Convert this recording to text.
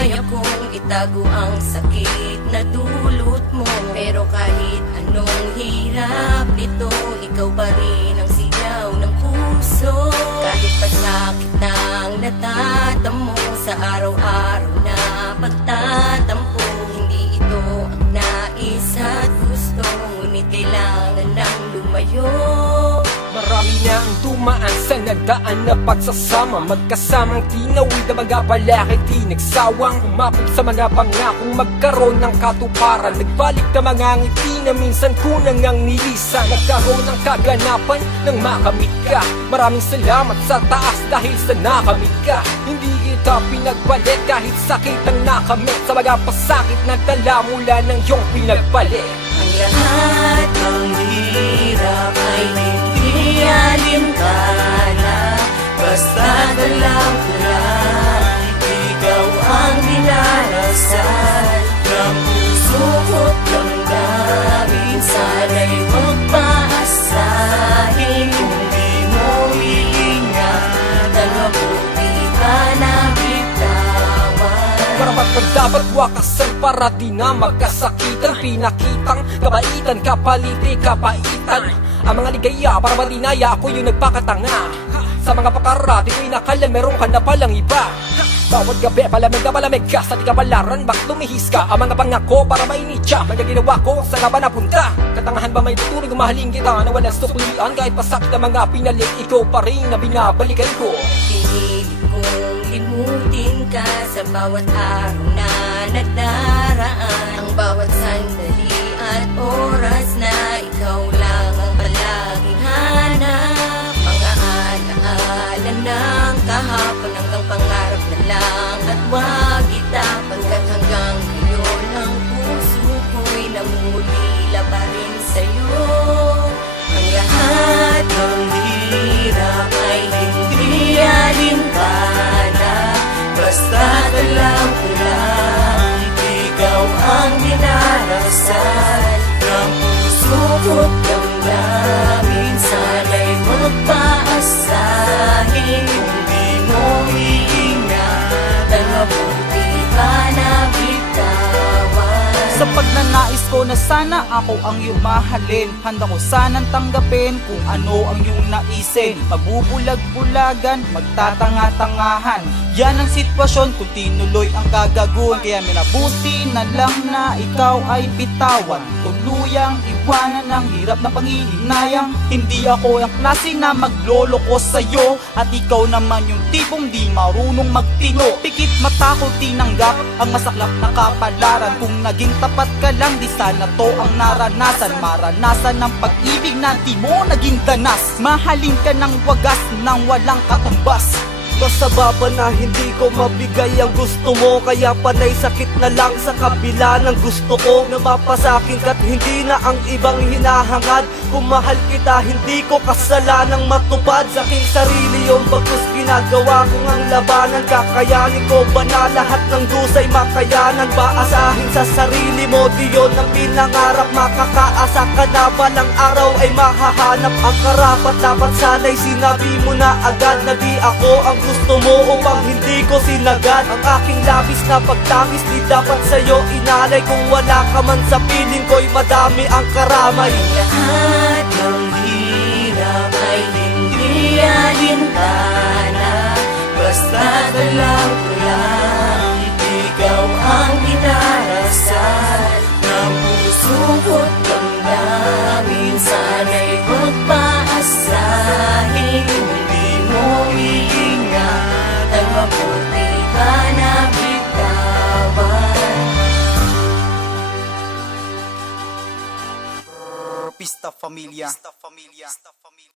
Kaya kong itago ang sakit na dulot mo, pero kahit anong hirap nito, ikaw pa rin ang sigaw ng puso. Kahit pasakit ng natatamo sa araw-araw na pagtatampo, hindi ito ang nais at gusto, ngunit kailangan nang lumayo. Marami na ang tumaan sa nagdaan na pagsasama, magkasamang tinawid na mga palakit, di nagsawang umapit sa mga pangakong magkaroon ng katuparan. Nagbalik na mga ngiti na minsan kunang ang nilisan, nagkaroon ng kaganapan nang makamit ka. Maraming salamat sa taas dahil sa nakamit ka. Hindi kita pinagpalit kahit sakit ang nakamit, sa mga pasakit na dala mula ng iyong pinagpalit. Ang lahat ng hirap ay hindi alintana, basta dalang ko lang ikaw ang dinarasal ng puso ko't damdamin. Sana'y magpaasahin kung di mo iingatan, mabuti ka na bitawan. Marapat kang dapat wakasan para di na magkasakitan, pinakitang kabaitan, kapaliti, kapaitan. Ang mga ligaya para madinaya ako yung nagpakatanga. Sa mga pakarati ko'y nakala meron ka na palang iba. Bawat gabi palamig ka sa di kapalaran, bak tumihis ka. Ang mga pangako para mainitya, mga ginawa ko sa laban napunta. Katangahan ba may tutuloy gumahaling kita na walang suklian, kahit pasakit ang mga pinalit, ikaw pa rin na binabalikan ko. Pinilit kong limutin ka sa bawat araw na nagdaraan, ang bawat sandali at oras na ikaw lang ang palaging hanap. Mga alaala ng kahapon hanggang pangarap na lang, at wag itapan ka't hanggang ngayon ang puso ko'y namumulila pa rin sa'yo. Ang lahat ng hirap ay hindi alintana, basta dalang ko lang ikaw ang dinarasal ng puso ko't damdamin. Sana'y magpaasahin kung di mo iingatan, mabuti ka na bitawan. Sa pagnanais ko na sana ako ang iyong mahalin, handa ko sanang tanggapin kung ano ang iyong naisin. Magbubulag-bulagan, magtatanga-tangahan, yan ang sitwasyon kung tinuloy ang kagaguhan. Kaya minabuti na lang na ikaw ay bitawan, tuluyang iwanan ng hirap na panghihinayang. Hindi ako ang klase na magloloko sa'yo, at ikaw naman yung tipong di marunong magtino. Pikit mata ko tinanggap ang masaklap na kapalaran. Kung naging tapat ka lang, di sana to ang naranasan. Maranasan ng pag-ibig na di mo naging danas. Mahalin ka ng wagas nang walang katumbas. Basta baba na hindi ko mabigay ang gusto mo, kaya panay sakit na lang sa kabila ng gusto ko. Napapasakin ka't hindi na ang ibang hinahangad. Kung mahal kita, hindi ko kasalanang matupad sa aking sarili yung bagkus ginagawa kong ang labanan. Kakayanin ko ba na lahat ng dusay makayanan? Paasahin sa sarili mo, di yun ang pinangarap. Makakaasa ka na balang araw ay mahahanap ang karapat. Dapat sana'y sinabi mo na agad na di ako ang gusto mo upang hindi ko sinagad. Ang aking labis na pagtangis di dapat sa'yo inalay. Kung wala ka man sa piling ko'y madami ang karamay. Lahat ng hirap ay hindi alintana, basta dalang ko lang ikaw ang dinarasal ng puso ko't damdamin. Sana'y magpaasahin kung di mo iingatan, mabuti ka na bitawan. Pista Familia.